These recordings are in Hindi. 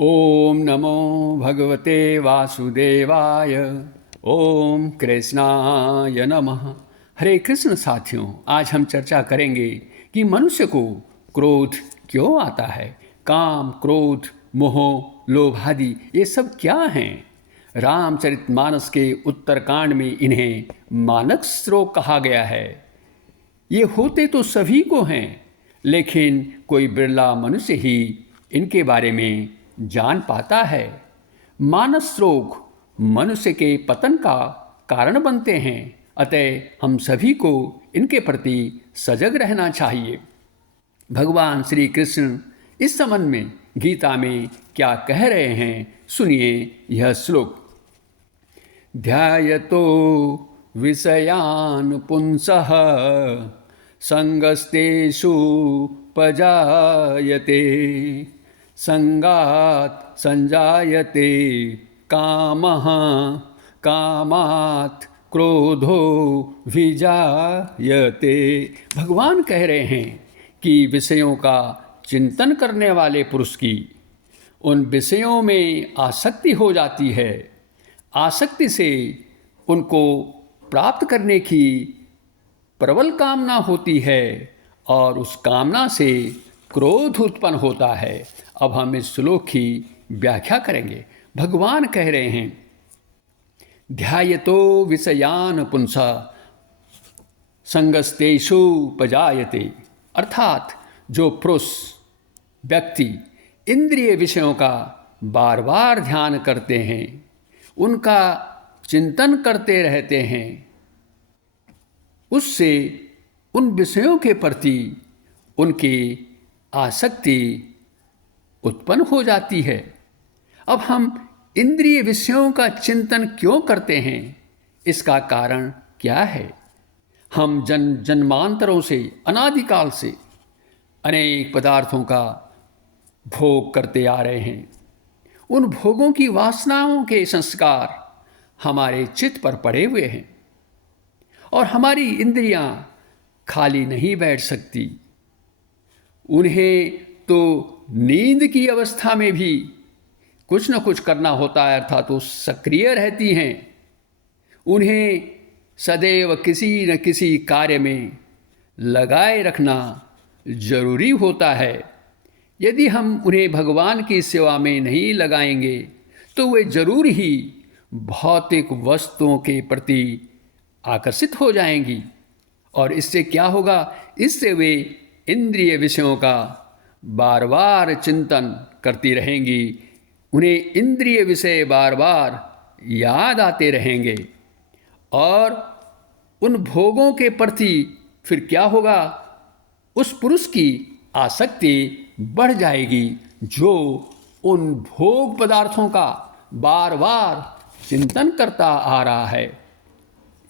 ओम नमो भगवते वासुदेवाय। ओम कृष्णाय नमः। हरे कृष्ण साथियों, आज हम चर्चा करेंगे कि मनुष्य को क्रोध क्यों आता है। काम, क्रोध, मोह, लोभ आदि ये सब क्या हैं। रामचरितमानस के उत्तरकांड में इन्हें मानक श्लोक कहा गया है। ये होते तो सभी को हैं, लेकिन कोई बिरला मनुष्य ही इनके बारे में जान पाता है। मानस रोग मनुष्य के पतन का कारण बनते हैं, अतः हम सभी को इनके प्रति सजग रहना चाहिए। भगवान श्री कृष्ण इस संबंध में गीता में क्या कह रहे हैं, सुनिए यह श्लोक। ध्यायतो विषयान् पुंसः संगस्तेषु पजायते संगात् संजायते कामः कामात् क्रोधो विजायते। भगवान कह रहे हैं कि विषयों का चिंतन करने वाले पुरुष की उन विषयों में आसक्ति हो जाती है। आसक्ति से उनको प्राप्त करने की प्रबल कामना होती है और उस कामना से क्रोध उत्पन्न होता है। अब हम इस श्लोक की व्याख्या करेंगे। भगवान कह रहे हैं, ध्यायतो विषयान पुंसा संगस्तेषु पजायते, अर्थात जो पुरुष व्यक्ति इंद्रिय विषयों का बार बार ध्यान करते हैं, उनका चिंतन करते रहते हैं, उससे उन विषयों के प्रति उनकी आसक्ति उत्पन्न हो जाती है। अब हम इंद्रिय विषयों का चिंतन क्यों करते हैं, इसका कारण क्या है। हम जन्मांतरों से, अनादिकाल से अनेक पदार्थों का भोग करते आ रहे हैं। उन भोगों की वासनाओं के संस्कार हमारे चित्त पर पड़े हुए हैं और हमारी इंद्रियां खाली नहीं बैठ सकती। उन्हें तो नींद की अवस्था में भी कुछ न कुछ करना होता है, अर्थात वो सक्रिय रहती हैं। उन्हें सदैव किसी न किसी कार्य में लगाए रखना जरूरी होता है। यदि हम उन्हें भगवान की सेवा में नहीं लगाएंगे तो वे जरूर ही भौतिक वस्तुओं के प्रति आकर्षित हो जाएंगी और इससे क्या होगा, इससे वे इंद्रिय विषयों का बार बार चिंतन करती रहेंगी। उन्हें इंद्रिय विषय बार बार याद आते रहेंगे और उन भोगों के प्रति फिर क्या होगा, उस पुरुष की आसक्ति बढ़ जाएगी जो उन भोग पदार्थों का बार बार चिंतन करता आ रहा है।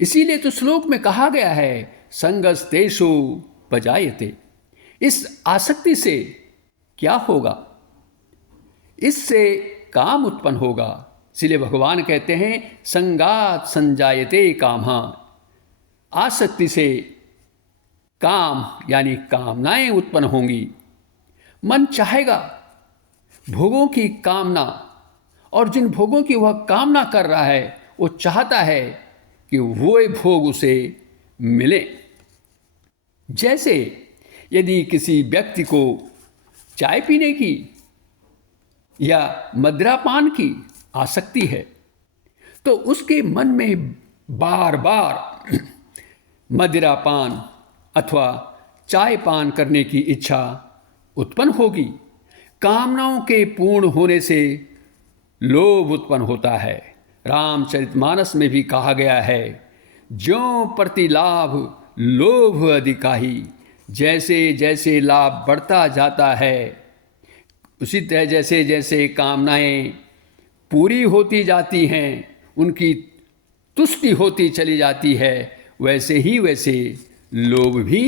इसीलिए तो श्लोक में कहा गया है, संगस्तेषु पजायते। इस आसक्ति से क्या होगा, इससे काम उत्पन्न होगा। इसलिए भगवान कहते हैं, संगात संजायते कामः। आसक्ति से काम यानी कामनाएं उत्पन्न होंगी। मन चाहेगा भोगों की कामना, और जिन भोगों की वह कामना कर रहा है वो चाहता है कि वो भोग उसे मिले। जैसे यदि किसी व्यक्ति को चाय पीने की या मदिरापान की आसक्ति है तो उसके मन में बार बार मदिरापान अथवा चाय पान करने की इच्छा उत्पन्न होगी। कामनाओं के पूर्ण होने से लोभ उत्पन्न होता है। रामचरितमानस में भी कहा गया है, ज्यों प्रतिलाभ लोभ अधिकाही। जैसे जैसे लाभ बढ़ता जाता है, उसी तरह जैसे जैसे कामनाएं पूरी होती जाती हैं, उनकी तुष्टि होती चली जाती है, वैसे ही वैसे लोभ भी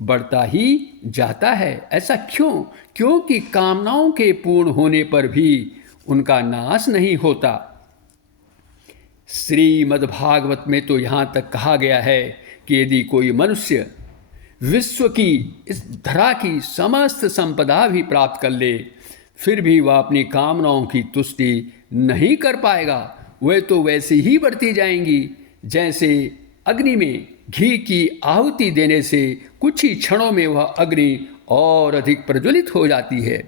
बढ़ता ही जाता है। ऐसा क्यों? क्योंकि कामनाओं के पूर्ण होने पर भी उनका नाश नहीं होता। श्रीमद्भागवत में तो यहाँ तक कहा गया है कि यदि कोई मनुष्य विश्व की, इस धरा की समस्त संपदा भी प्राप्त कर ले, फिर भी वह अपनी कामनाओं की तुष्टि नहीं कर पाएगा। वे तो वैसी ही बढ़ती जाएंगी जैसे अग्नि में घी की आहुति देने से कुछ ही क्षणों में वह अग्नि और अधिक प्रज्वलित हो जाती है।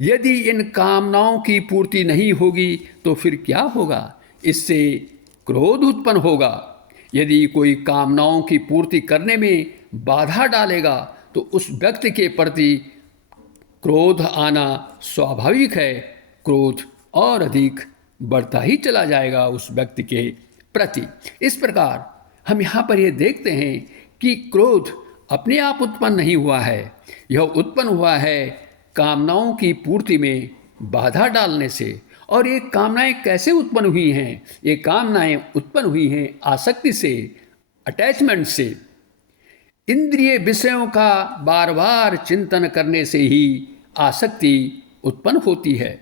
यदि इन कामनाओं की पूर्ति नहीं होगी तो फिर क्या होगा? इससे क्रोध उत्पन्न होगा। यदि कोई कामनाओं की पूर्ति करने में बाधा डालेगा तो उस व्यक्ति के प्रति क्रोध आना स्वाभाविक है। क्रोध और अधिक बढ़ता ही चला जाएगा उस व्यक्ति के प्रति। इस प्रकार हम यहाँ पर ये देखते हैं कि क्रोध अपने आप उत्पन्न नहीं हुआ है, यह उत्पन्न हुआ है कामनाओं की पूर्ति में बाधा डालने से। और ये कामनाएं कैसे उत्पन्न हुई हैं? ये कामनाएं उत्पन्न हुई हैं आसक्ति से, अटैचमेंट से। इंद्रिय विषयों का बार बार चिंतन करने से ही आसक्ति उत्पन्न होती है।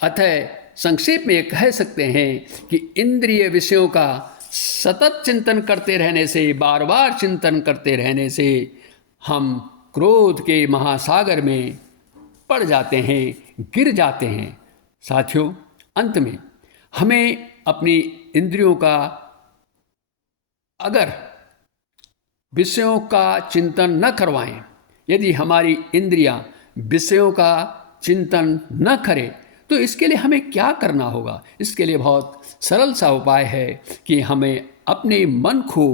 अतः संक्षेप में कह सकते हैं कि इंद्रिय विषयों का सतत चिंतन करते रहने से, बार बार चिंतन करते रहने से हम क्रोध के महासागर में पड़ जाते हैं, गिर जाते हैं। साथियों, अंत में हमें अपनी इंद्रियों का अगर विषयों का चिंतन न करवाएं, यदि हमारी इंद्रियां विषयों का चिंतन न करें तो इसके लिए हमें क्या करना होगा? इसके लिए बहुत सरल सा उपाय है कि हमें अपने मन को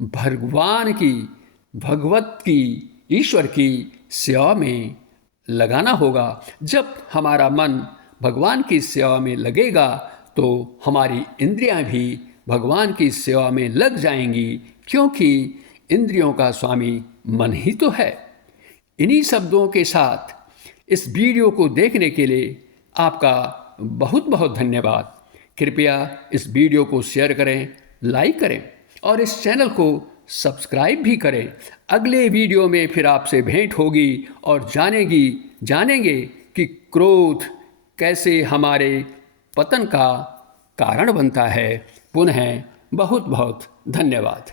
भगवान की, भगवत की, ईश्वर की सेवा में लगाना होगा। जब हमारा मन भगवान की सेवा में लगेगा तो हमारी इंद्रियां भी भगवान की सेवा में लग जाएंगी, क्योंकि इंद्रियों का स्वामी मन ही तो है। इन्हीं शब्दों के साथ इस वीडियो को देखने के लिए आपका बहुत बहुत धन्यवाद। कृपया इस वीडियो को शेयर करें, लाइक करें और इस चैनल को सब्सक्राइब भी करें। अगले वीडियो में फिर आपसे भेंट होगी और जानेंगे कि क्रोध कैसे हमारे पतन का कारण बनता है। पुनः बहुत बहुत धन्यवाद।